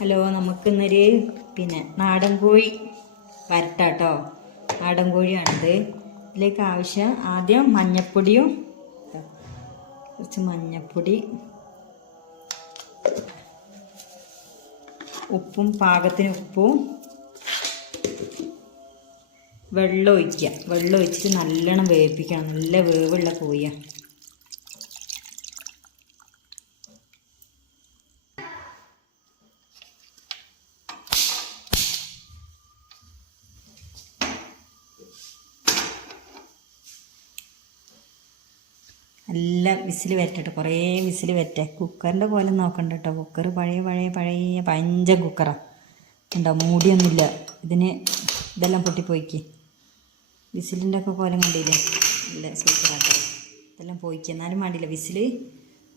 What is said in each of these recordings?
Hello, നമുക്കിന്നൊരു നാടൻ കോഴി വരട്ടാട്ടോ. നാടൻ കോഴിയാണിത്. ഇതിലേക്ക് ആവശ്യം ആദ്യം മഞ്ഞപ്പൊടിയും, കുറച്ച് മഞ്ഞപ്പൊടി, ഉപ്പും, പാകത്തിന് ഉപ്പും, വെള്ളം ഒഴിക്കുക. വെള്ളം ഒഴിച്ചിട്ട് നല്ലോണം വേവിപ്പിക്കണം. നല്ല വേവുള്ള കോഴിയാണ്. നല്ല വിസിൽ വരട്ടെ, കുറേ വിസിൽ വരട്ടെ. കുക്കറിൻ്റെ പോലെ നോക്കണ്ട കേട്ടോ. കുക്കർ പഴയ പഞ്ചൻ കുക്കറാണ്. ഉണ്ടോ, മൂടിയൊന്നുമില്ല ഇതിന്. ഇതെല്ലാം പൊട്ടിപ്പോയിക്ക്. വിസിലിൻ്റെ ഒക്കെ പോലെ കണ്ടില്ലേ, നല്ല സൂപ്പറാക്കട്ടെ. ഇതെല്ലാം പോയിക്ക്. എന്നാലും വേണ്ടിയില്ല, വിസിൽ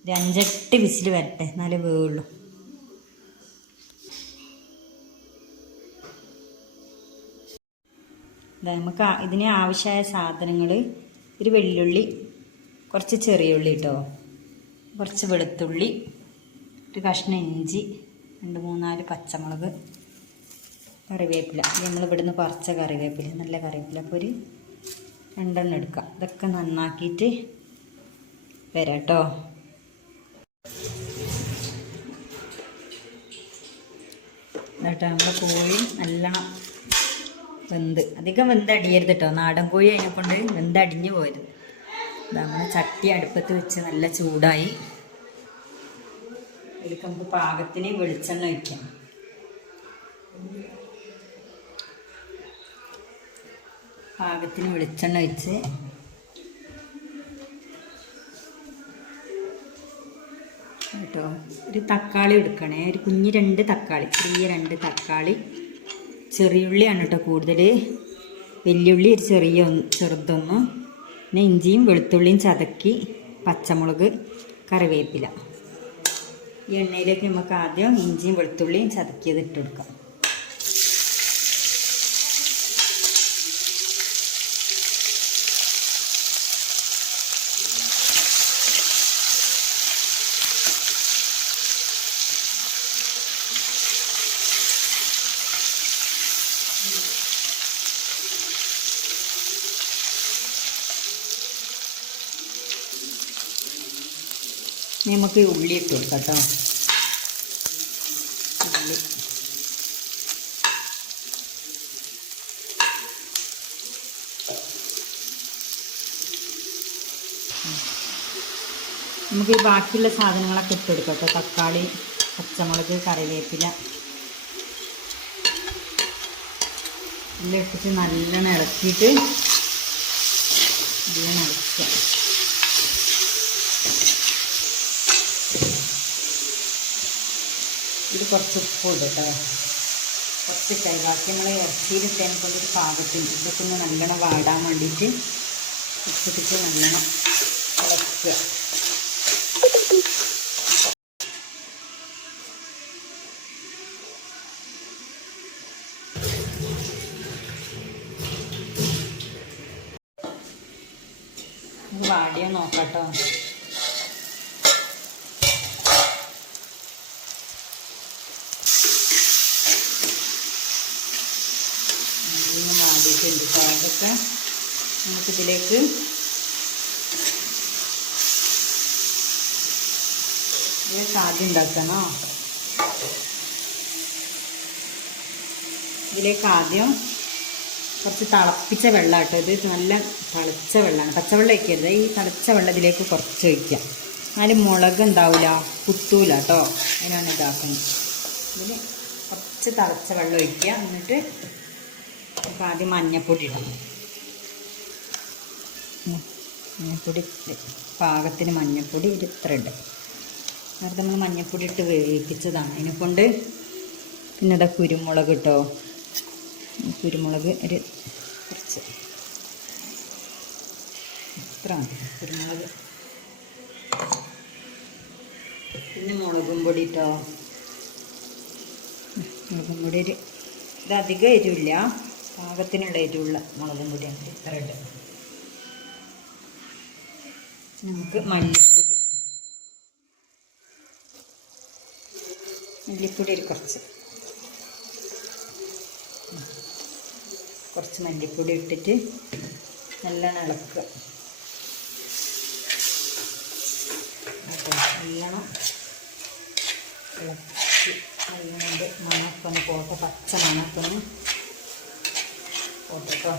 ഒരു 5-8 വിസിൽ വരട്ടെ, എന്നാലേ വേവുള്ളൂ. നമുക്ക് ഇതിന് ആവശ്യമായ സാധനങ്ങൾ: ഒരു വെള്ളുള്ളി, കുറച്ച് ചെറിയ ഉള്ളി കേട്ടോ, കുറച്ച് വെളുത്തുള്ളി, ഒരു കഷ്ണം ഇഞ്ചി, 2-3-4 പച്ചമുളക്, കറിവേപ്പില. നമ്മൾ ഇവിടുന്ന് പറിച്ച കറിവേപ്പില, നല്ല കറിവേപ്പില. അപ്പോൾ ഒരു 2 എണ്ണം എടുക്കാം. ഇതൊക്കെ നന്നാക്കിയിട്ട് വരാം കേട്ടോ. എന്നിട്ട് നമ്മുടെ കോഴി നല്ലോണം അധികം വെന്തടിയരുത് കേട്ടോ. നാടൻ കോഴി അതിനെക്കൊണ്ട് വെന്തടിഞ്ഞു പോരുത്. നമ്മൾ ചട്ടി അടുപ്പത്ത് വെച്ച് നല്ല ചൂടായി. ഇതിലേക്ക് നമുക്ക് പാകത്തിന് വെളിച്ചെണ്ണ ഒഴിക്കാം. പാകത്തിന് വെളിച്ചെണ്ണ ഒഴിച്ച് കേട്ടോ. ഒരു തക്കാളി എടുക്കണേ, ഒരു കുഞ്ഞ് 2 തക്കാളി, ചെറിയ 2 തക്കാളി. ചെറിയുള്ളിയാണ് കേട്ടോ കൂടുതൽ. വലിയുള്ളി ഒരു ചെറുതൊന്ന്. പിന്നെ ഇഞ്ചിയും വെളുത്തുള്ളിയും ചതക്കി, പച്ചമുളക്, കറിവേപ്പില. ഈ എണ്ണയിലേക്ക് നമുക്ക് ആദ്യം ഇഞ്ചിയും വെളുത്തുള്ളിയും ചതക്കിയത് ഇട്ട് കൊടുക്കാം. നമുക്ക് ഉള്ളി ഇട്ട് കൊടുക്കാം കേട്ടോ. ഉള്ളി നമുക്ക് ഈ ബാക്കിയുള്ള സാധനങ്ങളൊക്കെ ഇട്ട് കൊടുക്കാം കേട്ടോ. തക്കാളി, പച്ചമുളക്, കറിവേപ്പില എല്ലാം ഇട്ടിട്ട് നല്ലോണം ഇളക്കിയിട്ട് നല്ലോണം ഇളക്കുക. ഇത് കുറച്ച് ഉപ്പ് ഇടും കേട്ടോ. കുറച്ചിട്ടായി. ബാക്കി നമ്മൾ ഇറച്ചിയിലിട്ടതിനെ കൊണ്ടൊരു പാകത്തിന് ഇതൊക്കെ ഒന്ന് നല്ലോണം വാടാൻ വേണ്ടിയിട്ട് ഉപ്പിട്ടിട്ട് നല്ലോണം ഇളക്കുക. വാടിയോ നോക്കാട്ടോ. വാടിയിട്ടുണ്ട്. അതൊക്കെ നമുക്കിതിലേക്ക് ആദ്യം ഉണ്ടാക്കണോ. ഇതിലേക്ക് ആദ്യം കുറച്ച് തിളപ്പിച്ച വെള്ളം കേട്ടോ. ഇത് നല്ല തിളച്ച വെള്ളമാണ്, പച്ചവെള്ളം ഒഴിക്കരുത്. ഈ തിളച്ച വെള്ളം ഇതിലേക്ക് കുറച്ച് ഒഴിക്കാം. എന്നാലും മുളക് ഉണ്ടാവില്ല, കുത്തൂല കേട്ടോ. അതിനാണ് ഇതാക്കുന്നത്. ഇതിൽ കുറച്ച് തിളച്ച വെള്ളം ഒഴിക്കുക. എന്നിട്ട് നമുക്ക് ആദ്യം മഞ്ഞപ്പൊടി ഇടണം. മഞ്ഞപ്പൊടി പാകത്തിന് മഞ്ഞപ്പൊടി ഒരു ഇത്ര ഇട്ട്. നേരത്തെ നമ്മൾ മഞ്ഞപ്പൊടി ഇട്ട് വേവിപ്പിച്ചതാണ്. അതിനെക്കൊണ്ട് പിന്നെ ഇതാ കുരുമുളക് കേട്ടോ. കുരുമുളക് ഒരു കുറച്ച് ഇത്ര മതി കുരുമുളക്. പിന്നെ മുളകും പൊടി കേട്ടോ. മുളകും പൊടി ഒരു ഇതധികം എരിവില്ല, പാകത്തിനുള്ള എരിവുള്ള മുളകും പൊടിയാണ്. ഇത്ര ഇട്ട്. നമുക്ക് മല്ലിപ്പൊടി മല്ലിപ്പൊടി ഒരു കുറച്ച് മല്ലിപ്പൊടി ഇട്ടിട്ട് നല്ലോണം ഇളക്കുക. നല്ലോണം ഇളക്കി നല്ലോണം മണക്കൊന്ന് പോട്ടെ, പച്ച മണക്കൊന്ന് പോട്ടോ.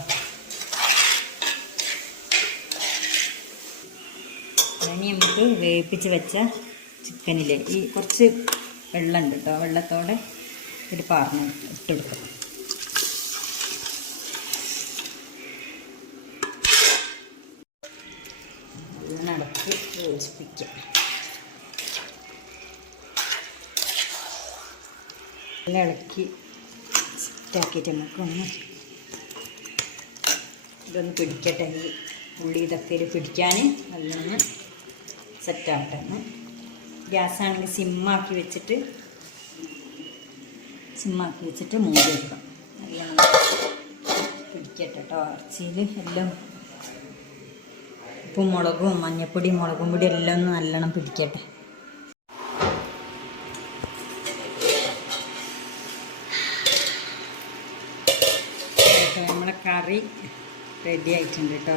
ഇനി നമുക്ക് വേവിപ്പിച്ച് വെച്ച ചിക്കനിലെ ഈ കുറച്ച് വെള്ളമുണ്ട് കേട്ടോ, വെള്ളത്തോടെ ഒരു പാർന്ന് ഇട്ടെടുക്കും. നല്ലോണം ഇളക്കി യോജിപ്പിക്കുക. നല്ല ഇളക്കി സെറ്റാക്കിയിട്ട് നമുക്കൊന്ന് ഇതൊന്ന് പിടിക്കട്ടെ. ഈ ഉള്ളി ഇതൊക്കെ പിടിക്കാൻ നല്ലോണം സെറ്റാകട്ടെ. ഗ്യാസാണെങ്കിൽ സിമ്മാക്കി വെച്ചിട്ട് മൂടി വെക്കാം. നല്ലോണം പിടിക്കട്ടെ കേട്ടോ. ഇറച്ചിയിൽ എല്ലാം ഉപ്പും മുളകും മഞ്ഞൾപ്പൊടി മുളകും പൊടി എല്ലാം ഒന്ന് നല്ലോണം പിടിക്കട്ടെ. നമ്മളെ കറി റെഡി ആയിട്ടുണ്ട് കേട്ടോ.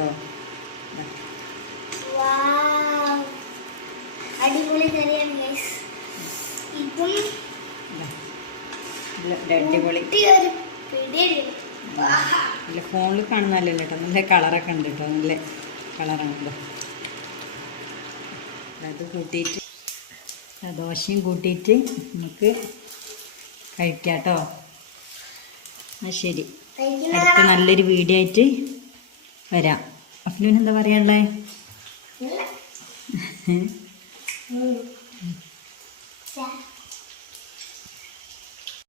അടിപൊളി കറിയാണ് ഗൈസ്. ഇതും അടിപൊളി. ഇല്ല, ഫോണിൽ കാണുന്നല്ലോ കേട്ടോ. നല്ല കളറൊക്കെ ഉണ്ട് കേട്ടോ, നല്ല കളറാണല്ലോ. അത് കൂട്ടിയിട്ട് ദോശയും കൂട്ടിയിട്ട് നമുക്ക് കഴിക്കാം കേട്ടോ. ശരി, അടുത്ത നല്ലൊരു വീഡിയോ ആയിട്ട് വരാം. അഫ്ലുവിന് എന്താ പറയാനുള്ളത്?